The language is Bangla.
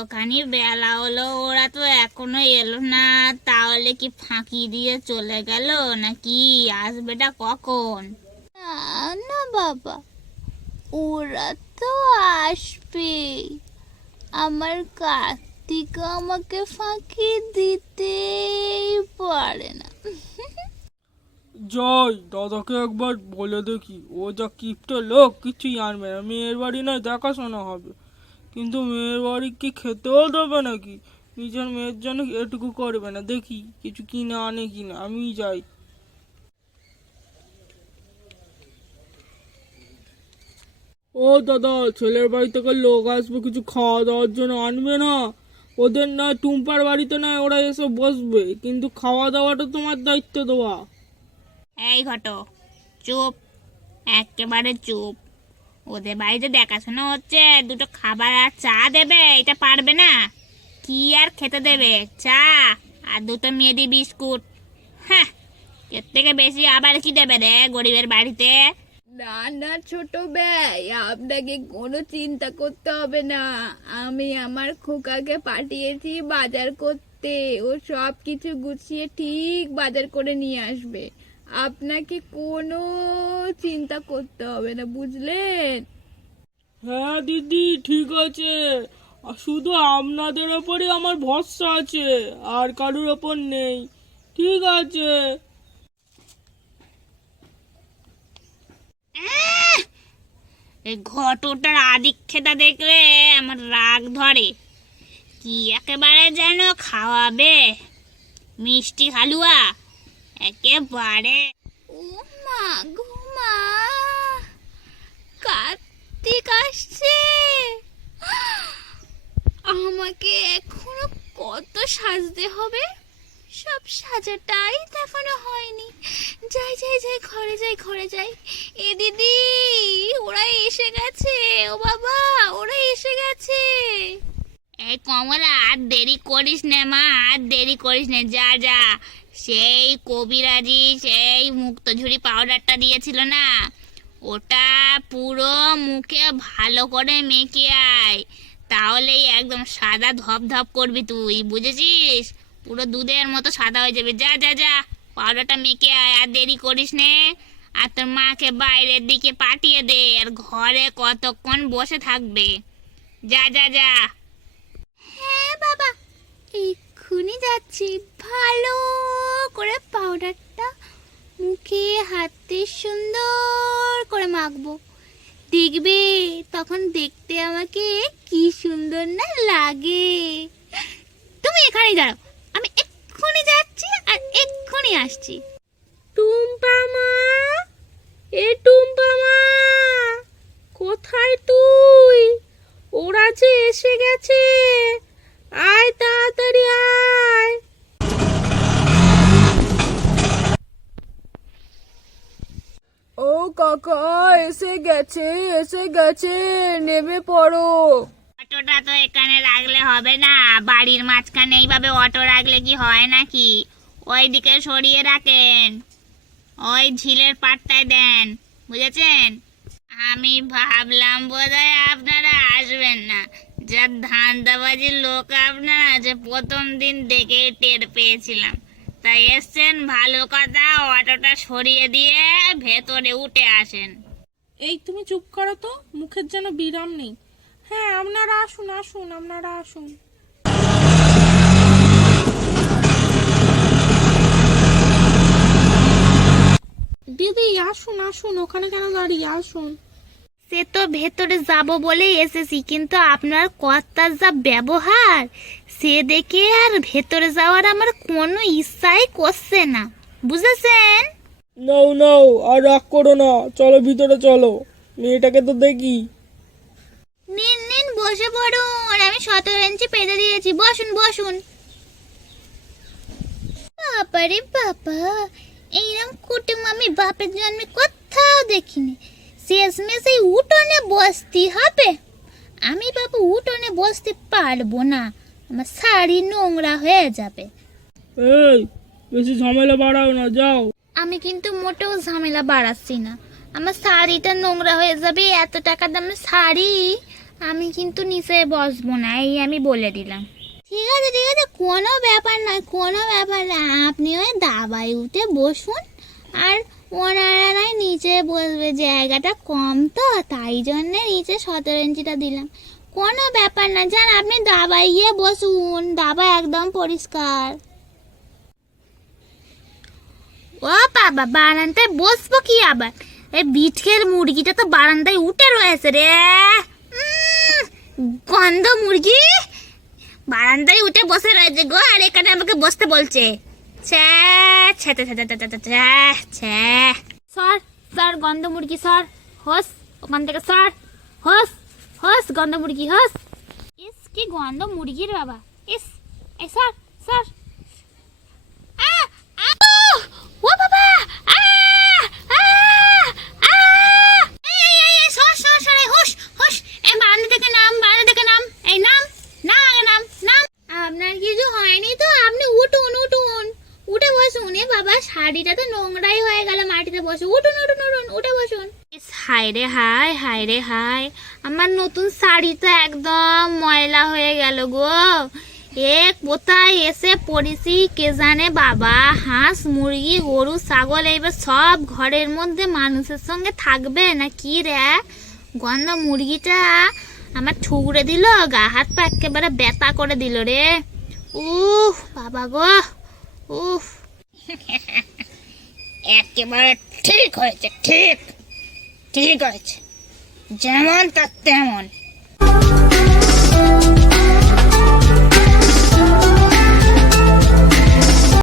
এতখানি বেলা হলো ওরা তো এখনও এলো না। তাহলে কি ফাঁকি দিয়ে চলে গেল নাকি? আসবেটা কখন? না না বাবা ওরা তো আসবে আমার কার্তিক আমাকে ফাঁকি দিতেই পারে না। যাই দাদাকে একবার বলে দেখি। ও যা কিপটে লোক কিছুই আনবে না। মেয়ের বাড়ি নয় দেখাশোনা হবে। কিন্তু মেয়ের বাড়ি কি খেতেও দেবে নাকি? নিজের মেয়ের জন্য এটুকু করবে না। দেখি, কিছু কিনে আনে কিনা আমি যাই। ও দাদা, ছেলের বাড়ি থেকে লোক আসবে, কিছু খাওয়া দাওয়ার জন্য আনবে না? ওদের না টুম্পার বাড়িতে না ওরা এসে বসবে। কিন্তু খাওয়া দাওয়াটা তোমার দায়িত্ব দেওয়া। এই ঘটো, চুপ, একেবারে চুপ। ওদের বাড়িতে দেখাশোনা হচ্ছে, দুটো খাবার আর চা দেবে, এটা পারবে না। কি আর খেতে দেবে? চা আর দুটো মেয়েদি বিস্কুট। হ্যাঁ এর থেকে বেশি আবার কি দেবে রে গরিবের বাড়িতে? না না, ছোট ভাই, আপনাকে কোনো চিন্তা করতে হবে না। আমি আমার খোকাকে পাঠিয়েছি বাজার করতে। ও সব কিছু গুছিয়ে ঠিক বাজার করে নিয়ে আসবে। আপনাকে কোনো চিন্তা করতে হবে না বুঝলেন? হ্যাঁ দিদি ঠিক আছে। শুধু আপনাদের ওপরই আমার ভরসা আছে আর কারুর ওপর নেই। ঠিক আছে। এই ঘটটার আদিক্ষেতা দেখলে আমার রাগ ধরে। কি একেবারে যেন খাওয়াবে? মিষ্টি হালুয়া? একেবারে। ও মা গো মা কার্তিক আসছে। আমাকে এখনও কত সাজতে হবে? সব সাজাটাই দেখানো হয়নি। যাই যাই যাই ঘরে যাই ঘরে যাই। এ দিদি ওরা এসে গেছে। ও বাবা ওরা এসে গেছে। এই কমলা আর দেরি করিস না মা আর দেরি করিস না। যা যা। সেই কবিরাজি, সেই মুক্তঝুরি পাউডারটা দিয়েছিল না? ওটা পুরো মুখে ভালো করে মেখে আয়। তাহলেই একদম সাদা ধপ ধপ করবি তুই, বুঝেছিস? পুরো দুধের মতো সাদা হয়ে যাবে। যা যা যা পাউডারটা মেখে আয়, আর দেরি করিস নে। আর তোর মাকে বাইরের দিকে পাঠিয়ে দে, আর ঘরে কতক্ষণ বসে থাকবে। যা যা যা। হ্যাঁ বাবা। এক্ষুনি যাচ্ছি। ভালো করে পাউডারটা মুখে, হাতে সুন্দর করে মাখবো। দেখবে, তখন দেখতে আমাকে কি সুন্দর না লাগে। তুমি এখানে দাঁড়াও। আমি এক্ষুনি যাচ্ছি আর এক্ষুনি আসছি। টুম্পা মা এ টুম্পা মা কোথায় তুই ওরা যে এসে গেছে আয় তাড়াতাড়ি আয় ও কাকা, এসে গেছে এসে গেছে, নেমে পড়ো। অটোটা তো এখানে রাখলে হবে না, বাড়ির মাঝখানে এইভাবে অটো রাখলে কি হয় নাকি? ওই দিকে সরিয়ে রাখেন। ওই ঝিলের পাটটায় দেন, বুঝেছেন? আমি ভাবলাম বোধহয় আপনারা আসবেন না। যা ধান্দাবাজির লোক আপনারা আছে প্রথম দিন দেখে টের পেয়েছিলাম। তাই এসছেন, ভালো কথা, অটোটা সরিয়ে দিয়ে ভেতরে উঠে আসেন। এই তুমি চুপ করো তো, মুখের যেন বিরাম নেই। হ্যাঁ আপনারা আসুন আসুন, আপনারা আসুন। দিদি, আসুন আসুন, ওখানে কেন দাঁড়িয়ে? আসুন। সে তো ভেতরে যাব বলেই এসেছি কিন্তু আপনার কর্তার যা ব্যবহার সে দেখে আর ভেতরে যাওয়ার আমার কোনো ইচ্ছাই করছে না। বুঝেছেন? নাও নাও আর রাগ করো না চলো ভিতরে চলো মেয়েটাকে তো দেখি। নিন নিন বসে পড়ুন আমি সতেরো ইঞ্চি পেতে দিয়েছি বসুন বসুন। বাবারে বাবা এইরকম কুটুম আমি বাপের জন্মে কোথাও দেখিনি। শেষমেশ এই উঠোনে বসতে হবে। আমি বাবু উঠোনে বসতে পারব না। আমার শাড়ি নোংরা হয়ে যাবে। এই বেশি ঝামেলা বাড়াও না যাও। আমি কিন্তু মোটেও ঝামেলা বাড়াচ্ছি না। আমার শাড়িটা নোংরা হয়ে যাবে এত টাকা দামের শাড়ি আমি কিন্তু নিচে বসবো না এই আমি বলে দিলাম। ঠিক আছে ঠিক আছে কোনো ব্যাপার নয় কোনো ব্যাপার না। আপনি ওই দাবাই উঠে বসুন। আর ওনারা নিচে বসবে জায়গাটা কম তো, তাই জন্যে নিচে সতেরো ইঞ্চিটা দিলাম। কোনো ব্যাপার না, যান আপনি দাবাই গিয়ে বসুন, দাবা একদম পরিষ্কার। ও বাবা, বারান্দায় বসবো কি আবার? এই বিটকের মুরগিটা তো বারান্দায় উঠে রয়েছে রে। গন্ধ মুরগি? বারান্দায় উঠে বসে রয়েছে গো, আর এখানে আমাকে বসতে বলছে। সর সর গন্ধ মুরগি সর হোস, ওখান থেকে, স্যার। হোস হোস, গন্ধ মুরগি, হোস। ইস, কি গন্ধ মুরগির বাবা। ইস এ সর সর বাবা শাড়িটা তো নোংরাই হয়ে গেল মাটিতে বসে। উঠুন উঠুন উঠুন, উঠে বসুন। হায় রে হায় হায় রে হায় আমার নতুন শাড়িটা একদম ময়লা হয়ে গেল গো। এ কোথায় এসে পড়েছি কে জানে বাবা? হাঁস, মুরগি, গরু, ছাগল, এইবার সব ঘরের মধ্যে মানুষের সঙ্গে থাকবে না কি রে? গন্ধ মুরগিটা আমার ঠুকরে দিল, গা হাত পা একেবারে ব্যথা করে দিল রে। উহ, বাবা গো, উহ। একেবারে ঠিক হয়েছে ঠিক ঠিক হয়েছে। যেমন তার তেমন।